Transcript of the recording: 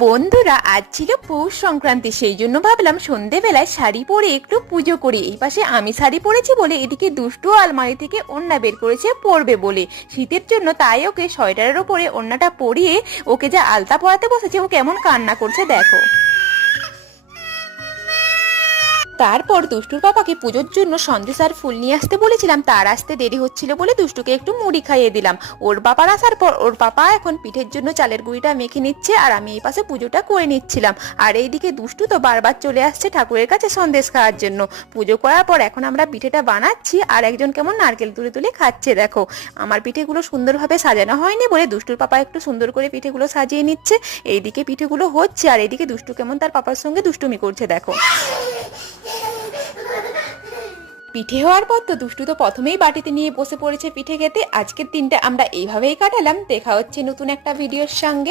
বন্ধুরা, আজ ছিল পৌষ সংক্রান্তি, সেই জন্য ভাবলাম সন্ধেবেলায় শাড়ি পরে একটু পুজো করি। এই পাশে আমি শাড়ি পরেছি বলে এদিকে দুষ্টু আলমারি থেকে ওড়না বের করেছে পরবে বলে শীতের জন্য। তাই ওকে সোয়েটারের ওপরে ওড়নাটা পরিয়ে ওকে যা আলতা পরাতে বসেছে, ও কেমন কান্না করছে দেখো। তারপর দুষ্টুর পাপাকে পুজোর জন্য সন্দেশ আর ফুল নিয়ে আসতে বলেছিলাম, তার আসতে দেরি হচ্ছিল বলে দুষ্টুকে একটু মুড়ি খাইয়ে দিলাম। ওর পাপার আসার পর ওর পাপা এখন পিঠের জন্য চালের গুঁড়িটা মেখে নিচ্ছে, আর আমি এই পাশে পুজোটা করে নিচ্ছিলাম। আর এইদিকে দুষ্টু তো বারবার চলে আসছে ঠাকুরের কাছে সন্দেশ খাওয়ার জন্য। পুজো করার পর এখন আমরা পিঠেটা বানাচ্ছি, আর একজন কেমন নারকেল তুলে তুলে খাচ্ছে দেখো। আমার পিঠেগুলো সুন্দরভাবে সাজানো হয়নি বলে দুষ্টুর পাপা একটু সুন্দর করে পিঠেগুলো সাজিয়ে নিচ্ছে। এইদিকে পিঠেগুলো হচ্ছে, আর এইদিকে দুষ্টু কেমন তার পাপার সঙ্গে দুষ্টুমি করছে দেখো। পিঠে হওয়ার পর তো দুষ্টু তো প্রথমেই বাটিতে নিয়ে বসে পড়েছে পিঠে খেতে। আজকের দিনটা আমরা এইভাবেই কাটালাম। দেখা হচ্ছে নতুন একটা ভিডিওর সঙ্গে।